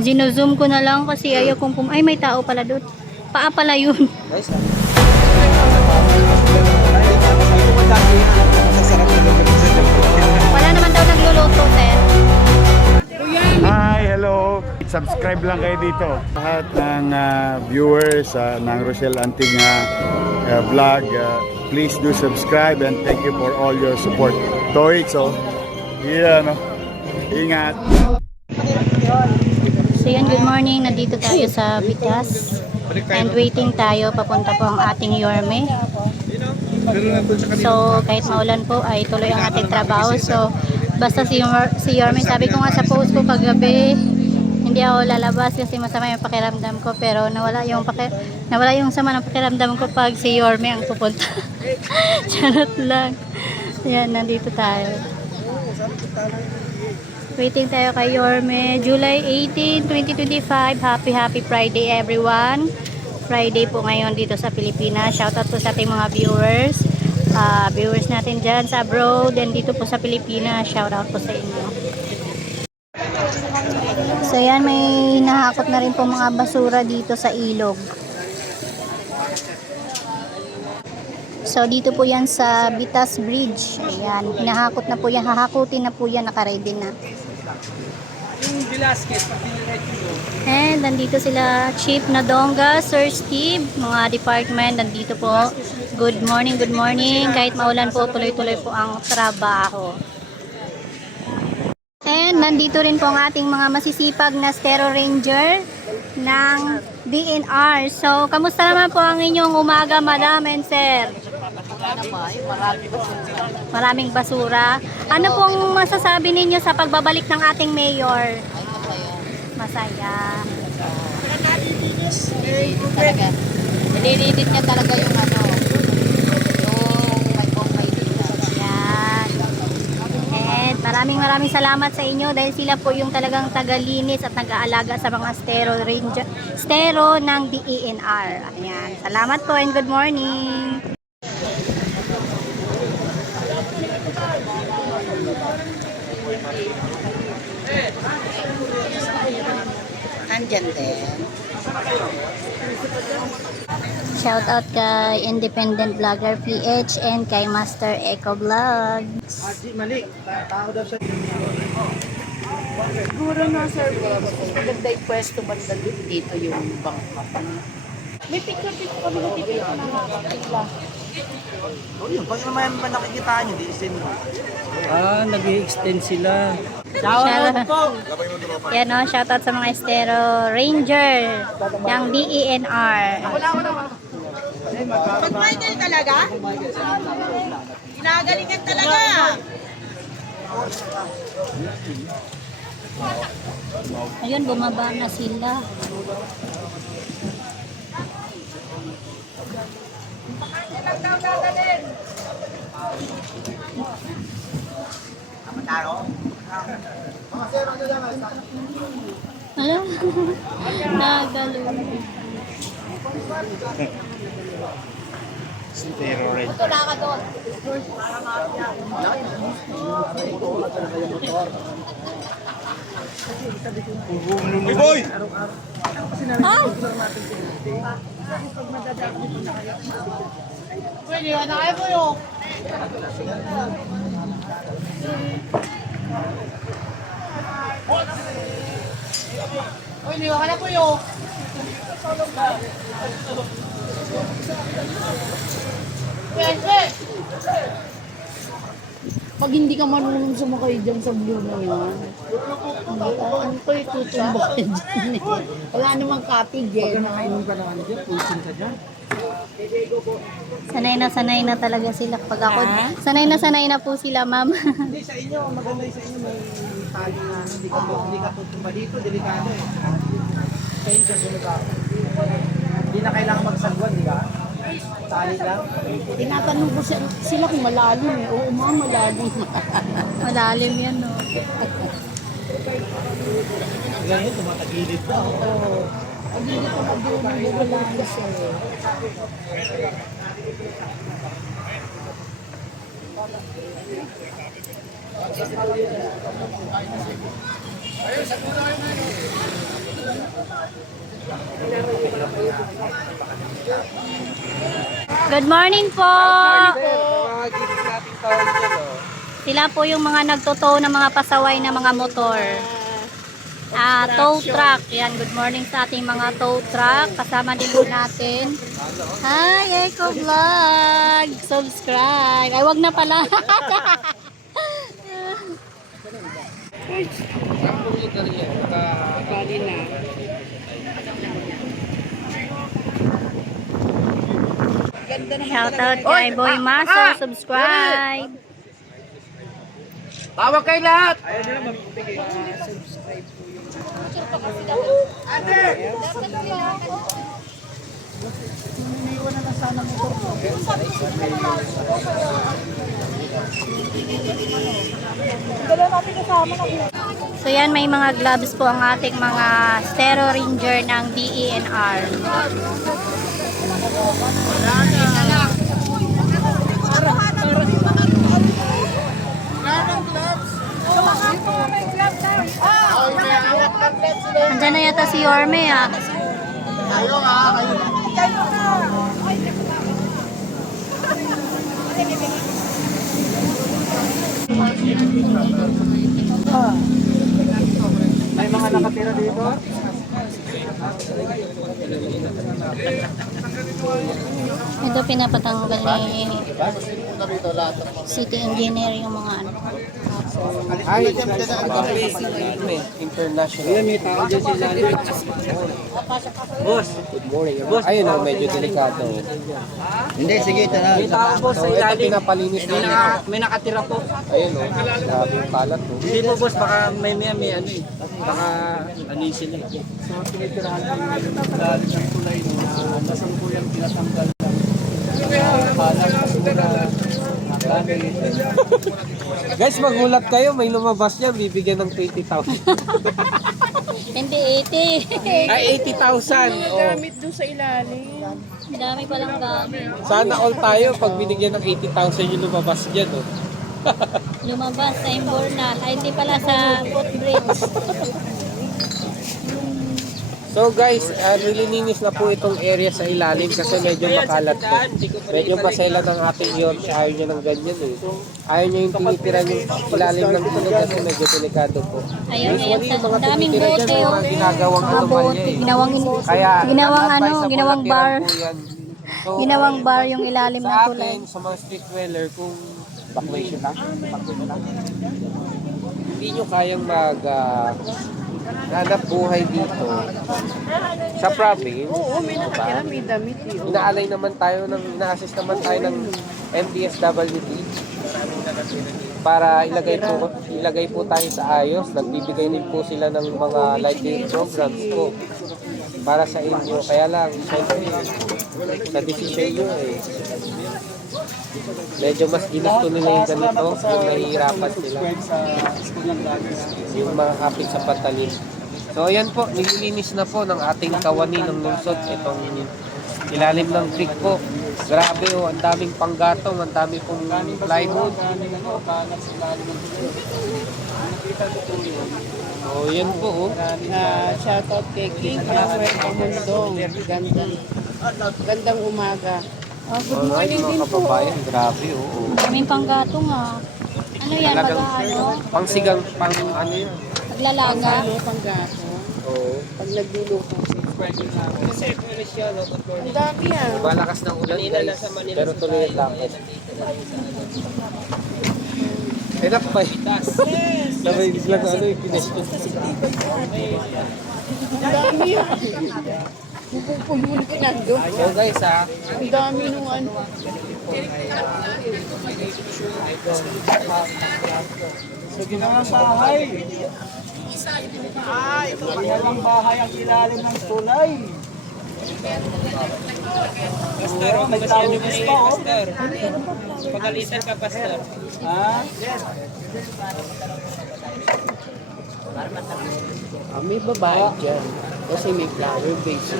Zino-zoom ko na lang kasi ayaw kong ay, may tao pala doon. Paa pala yun. Wala naman daw nagluluto, Ted. Hi, hello. Subscribe lang kayo dito. Lahat ng viewers ng Rochelle Anting vlog, please do subscribe and thank you for all your support. So, yeah, no? Ingat. So yun, good morning. Nandito tayo sa Bitas. And waiting tayo. Papunta po ang ating Yorme. So kahit maulan po ay tuloy ang ating trabaho. So basta si Yorme, sabi ko nga sa post ko kagabi, hindi ako lalabas kasi masama yung pakiramdam ko. Pero nawala yung sama ng pakiramdam ko pag si Yorme ang pupunta. Charot lang. Yan, nandito tayo. Waiting tayo kay Yorme. July 18, 2025. Happy Friday everyone. Friday po ngayon dito sa Pilipinas. Shoutout po sa ating mga viewers. Viewers natin dyan sa abroad and dito po sa Pilipinas. Shoutout po sa inyo. So yan, may nahakot na rin po mga basura dito sa ilog. So dito po yan sa Bitas Bridge. Ayan, hinahakot na po yan. Hahakutin na po yan, nakaready na. And nandito sila Chief Nadonga, Sir Steve, mga department nandito po. Good morning, good morning. Kahit maulan po, tuloy-tuloy po ang trabaho. And nandito rin po ang ating mga masisipag na Stero Ranger ng DNR. So, kamusta naman po ang inyong umaga, Madam and Sir? Maraming basura. Ano pong masasabi ninyo sa pagbabalik ng ating mayor? Masaya. Talaga. Nililidit niya talaga yung yung may dito. Yan. And maraming salamat sa inyo dahil sila po yung talagang tagalinis at nag-aalaga sa mga stero ng DENR. Ayan. Salamat po and good morning. Andyan din. Shout out kay Independent Vlogger PH and kay Master Eco Vlogs. Siguro na service. Maganda yung pwesto banda dito yung bangka. May picture kami nakikita na nakakapila. Yun, pag naman ba nakikita nyo, di-extend mo. Nag-i-extend sila. Yan o, shoutout sa mga Estero Ranger ng DENR. Pag Michael talaga? Ginagalingan talaga. Ayun, bumaba na sila. Alam, nagalo. Wala ka doon. Hey boy! Ay! Pwede ka na kayo po yun. Pwede ka na po yun. Pag hindi ka marunong sumakay dyan sa blue na yan, ano ko itutumba ka dyan eh. Wala namang kapig eh. Sanay na talaga sila pag ako. Sanay na po sila, ma'am. Hindi sa inyo, maganda yung sa inyo may tali na hindi ka tutumba dito, delikado eh. Sa inyo, kasunod ako. Hindi na kailangan magsagwan, di ba? Tali lang. Tinatanong ko sila kung malalim eh. Oo, malalim. Malalim yan, no. Ganyan, tumatagilid na. Oo. Pag hindi ka mag-uwi, wala siya eh. Good morning po! Mga kids nating taon dyan, oh. Sila po yung mga nagtotow ng mga pasaway na mga motor. Tow truck. Yan, good morning sa ating mga tow truck. Kasama din po natin. Hi, Eco Vlog! Subscribe! Ay, wag na pala. Shoutout kay Boy Maso. Subscribe! Tawag kayo lahat! So yan, may mga gloves po ang ating mga Stero Ranger ng DENR. Andyan na yata si Yorme ah. May mga nakatira dito. Ito pinapatanggal ni City Engineer yung mga ano. Ay, international. Ayun, may tao dyan si Lali. Boss, good morning. Boss, ayun o, medyo delikado. Hindi, sige, tara. May tao po sa ilalim. Ito pinapalinis namin. May nakatira po. Ayun o, grabe yung kalat o. Hindi po boss, baka may ano eh. Baka ano yung sila eh. So, pinitirahan ko yung ilalim ng kulay na nasang po yung pinatanggal lang. Kalat kasi na guys, magulat kayo, may lumabas niya, bibigyan ng 20,000. Hindi, 80. Ay, 80,000. Gamit doon sa ilalim. Dami palang gamit. Sana all tayo, pag binigyan ng 80,000 yung lumabas dyan. Oh. Lumabas sa Imbornal. Ay, hindi pala sa footbridge. So guys, nililinis na po itong area sa ilalim kasi medyo makalat po. Medyo pasela ng ating York, ayaw niya ng ganyan eh. Ayaw niya yung tinitira yung ilalim ng tulog kasi medyo delikado po. Ayun, ngayon, Usually, yung mga daming tumitira bote. dyan, mga ginagawang anomalya eh. Kaya, Ginawang bar. po yan. So, Ginawang bar yung ilalim ng sa tulay. atin, sa mga street dweller, kung evacuation lang, hindi nyo kayang hanap buhay dito sa province. Oo, may nakatira, may damit eh. Inaalay naman tayo ina-assist naman tayo ng MDSWD para ilagay po tayo sa ayos. Nagbibigay din po sila ng mga lighting programs po para sa inyo. Kaya lang, syempre, sa decision nyo eh. Medyo mas ginusto nila yung ganito, yung nahihirapan sila. Yung mga kapit sa patalim. So ayan po, nililinis na po ng ating kawani ng lungsod. Itong ilalim ng creek po. Grabe oh, ang daming panggatong, ang dami pong plywood. Oh, yan po oh. Shoutout kay King Flower Pamundong. Gandang umaga. Alright mga kababayan, grabe oh. Daming panggatong ah. Ano yan? Talagang Ano? pangsigang, pang ano yan. Paglalaga? Panggato. Oo. Pag nagluluto. Ang dami yan. Malakas ng ulan guys, pero tuloy ang lakad. Enough pa eh. Sabay biglang ano yung pinestyon. Ang dami yan. Pupupulun ka na doon. So guys ha, Ang dami nung ano. Sa ginawang bahay. Ginawang bahay ang ilalim ng tulay. Pastor, may tawagis pa oh. pagalitan ka pastor. Ha? Yes. May babae dyan. Kasi may flower base.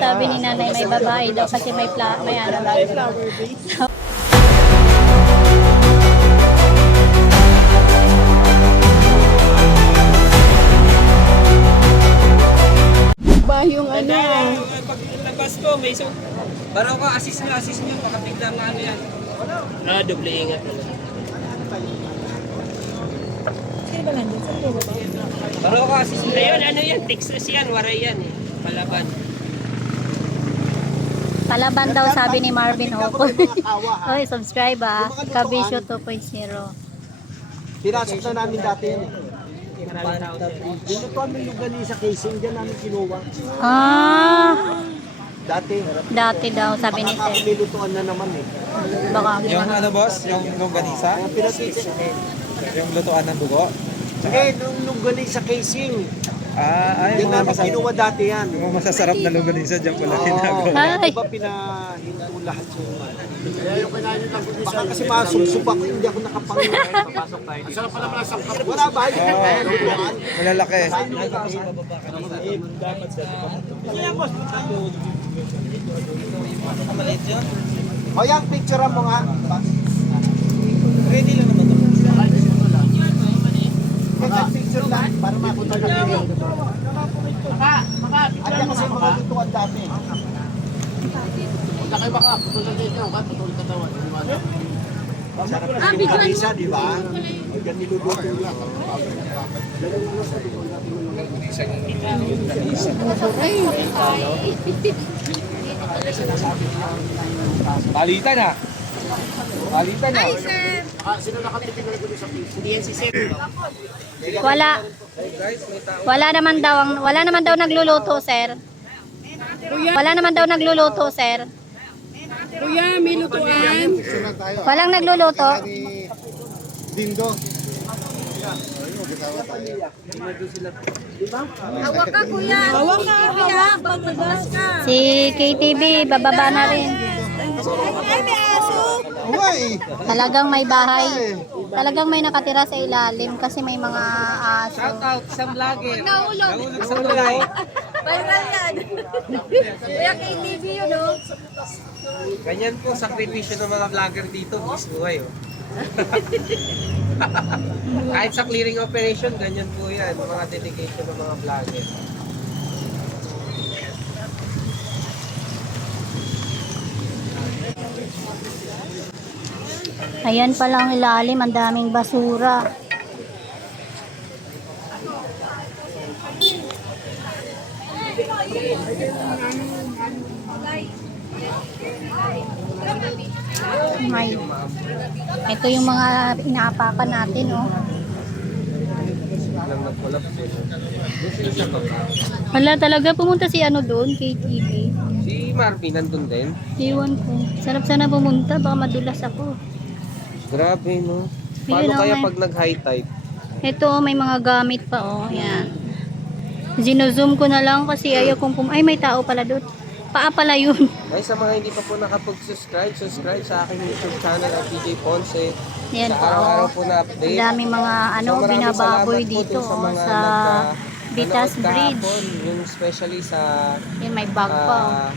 Sabi ni nanay may babae daw kasi may ano. May flower base. beso. Baro ka, assist nyo. Baka biglang ano yan. Doble ingat. Baro ka, assist nyo. Ayun, ano yan? Texas yan, waray yan. Palaban. Palaban daw sabi ni Marvin Opo. Oy, subscribe Kabisyo 2.0. Pinasok na namin dati yan eh. Dinutuan mo yung gani sa casing, dyan namin kinuha. Dati. Dati daw sabi ni Sir. Nilutuan na naman eh. Baka Yung ano boss, yung longganisa, yung lutuan ng dugo. Hindi, nung gani sa casing. Ay, Yan namin kinuha dati yan. yung masasarap na longganisa dyan pala ginagawa. Ay. Diba pinahinto lahat yung baka kasi masugsupak, hindi ako nakapangin. Papasok tayo dito. Wala ba? Malalaki. O yan, picture mo nga. Ready lang naman ito. Picture lang para mapunta na kayo. At yan kasi mga lutuan dati. Sarap na pinakisa, di ba? Hanggang niluluto lang. Palitan na. Palitan na. Wala naman daw nagluluto, sir. Wala naman daw nagluluto, sir. Kuya, may lutuan. Walang nagluluto. Dindo. Hawak ka, kuya. Hawak ka, kuya. Pagmagas ka. Si KTV bababa na rin. Ay, may aso. Talagang may bahay. Talagang may nakatira sa ilalim kasi may mga aso. Shout out sa vlogger. Nahulog. Nahulog sa tulay. Viral yan. Kuya, KTV yun, no? Ganyan po sakripisyo ng mga vlogger dito, buwis buhay. Oh. Kahit sa clearing operation, ganyan po yan, mga dedication ng mga vlogger. Ayan pala ang ilalim, ang daming basura. May. Ito yung mga inaapakan natin, oh. Wala talaga, pumunta si ano doon, KTV. Si Marvin, nandun din. Iwan ko. Sarap sana pumunta, baka madulas ako. Grabe, no? Ayun, Paano oh, kaya may- pag nag-high tide? Ito, may mga gamit pa, oh. Yan. Zino-zoom ko na lang kasi ayaw kong ay, may tao pala doon. Paa pala yun. Ay, sa mga hindi pa po nakapag-subscribe, subscribe sa aking YouTube channel at DJ Ponce. Yan Sa po, araw-araw oh. po na Ang update. daming mga ano, So, maraming binababoy salamat po dito, dun oh, mga sa Bitas nanood Bridge. kahapon, yung especially sa Yan, may bag pa, oh.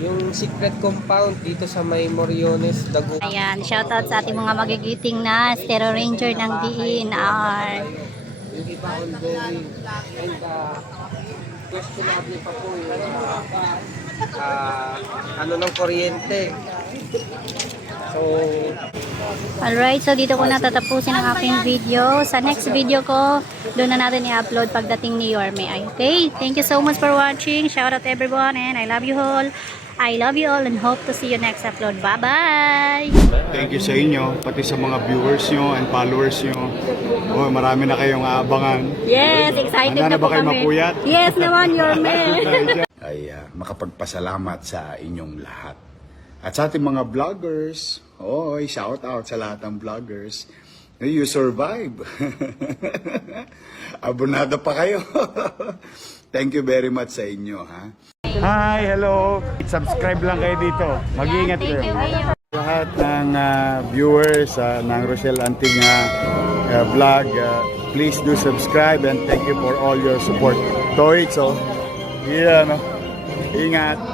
yung secret compound dito sa may Moriones, Dagu. Ayan, shoutout sa ating mga magigiting na Stero Ranger ng DNR. Yung iba ongoing. And questionable pa po yung ano ng kuryente. So, Alright, so dito ko natatapusin ang aking video. Sa next video ko, doon na natin i-upload pagdating ni Yorme. Okay, thank you so much for watching. Shout out everyone and I love you all. I love you all and hope to see you next upload. Bye-bye! Thank you sa inyo, pati sa mga viewers nyo and followers nyo. Oh, marami na kayong aabangan. Yes, excited Handa na na po ba kayo kami. mapuyat? Yes naman, Yorme! Ay makapagpasalamat sa inyong lahat. At sa ating mga vloggers, shout out sa lahat ng vloggers. You survive. Abonado pa kayo. Thank you very much sa inyo, ha? Hi, hello. Subscribe lang kayo dito. Mag-iingat Thank you, Mayor. lahat ng viewers ng Rochelle Anting vlog, please do subscribe and thank you for all your support. Toy, so, yeah, no? Ingat.